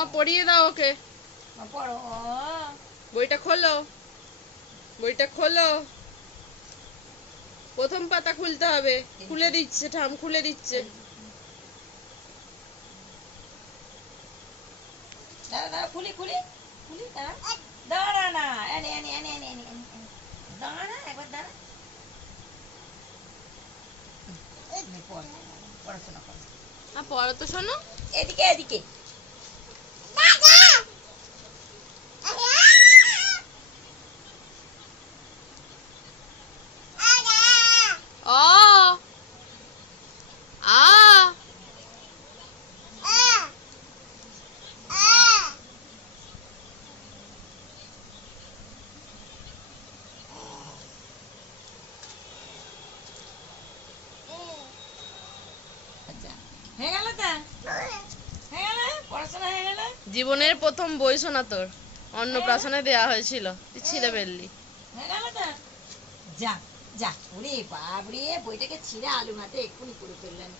মা পড়িয়ে দাও ওকে। পড়ো। বইটা খোলো, বইটা খোলো। প্রথম পাতা খুলতে হবে। খুলে দিচ্ছে ঠাম, খুলে দিচ্ছে। দাঁড়া দাঁড়া, খুলি খুলি খুলি, দাঁড়া দাঁড়া না, এনে এনে এনে এনে এনে এনে, দাঁড়া একবার দাঁড়া। পড়াশোনা করো। পড়ো তো শোনো। এদিকে এদিকে। অ আ হয়ে গেল তো, হয়ে গেল, পড়াশোনা হয়ে গেল। জীবনের প্রথম বই শোনা তোর, অন্নপ্রাশনে দেয়া হয়েছিল, তুই ছিঁড়ে ফেললি। হয়ে গেল তো, যা যা। ওরে বাবরে, বইটাকে ছিঁড়ে আলু ভাতে এক্ষুনি করে ফেললেন।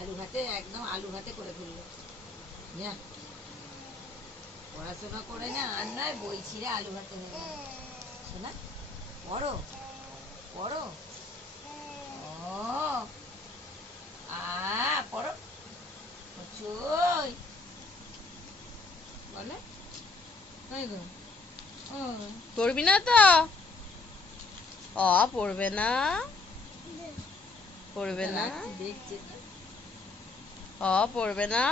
আলু ভাতে, একদম আলু ভাতে করে ফেললো। যা, পড়াশোনা করে না আর নয়, বই ছিঁড়ে আলু ভাতে হয়ে গেল। শোনা, পড়ো পড়ো। ও আ পড়ো, চই বলে পড়বি না তো? পড়বে না, পড়বে না, দেখছে। পড়বে না।